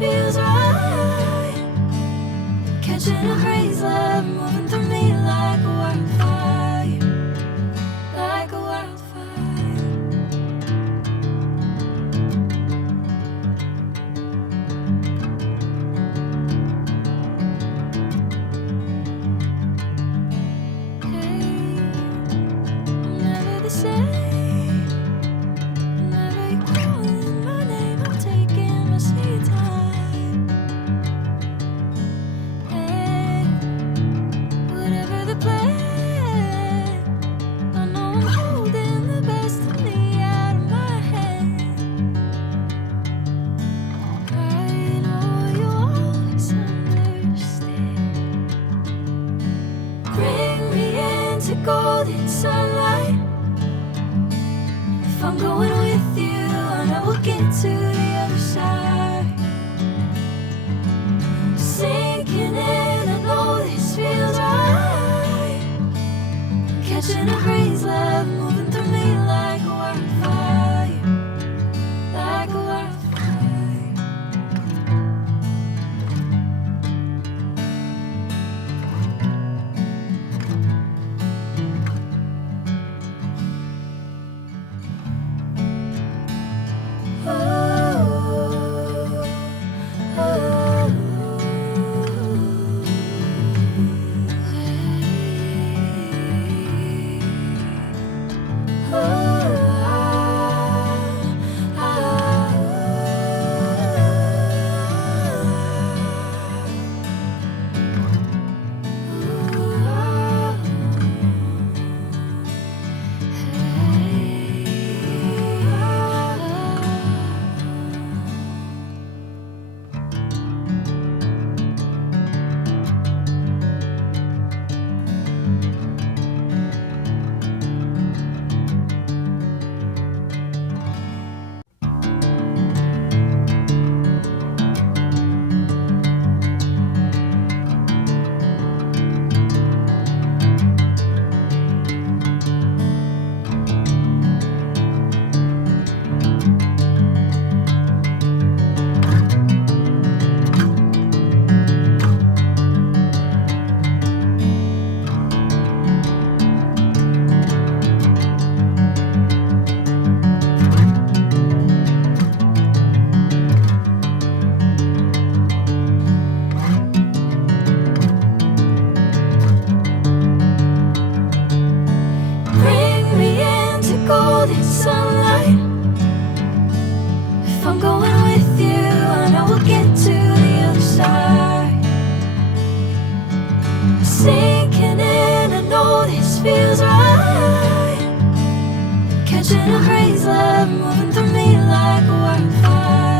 feels right. Catching a craze love moving through me like a wildfire, like a wildfire. Hey, I'm never the same. Whenever you're calling my name, I'm taking my sweet time. Hey, whatever the plan, I know I'm holding the best of me out of my hand. I know you always understand. Bring me into golden sunlight. If I'm going with you, I know we'll get to the other side. Sinking in, I know this feels right. Catching a craze love moving through me like a wildfire, like a wildfire. Bring me into golden sunlight. If I'm going with you, I know we'll get to the other side. Sinking in, I know this feels right. Catching a craze love moving through me like a wildfire.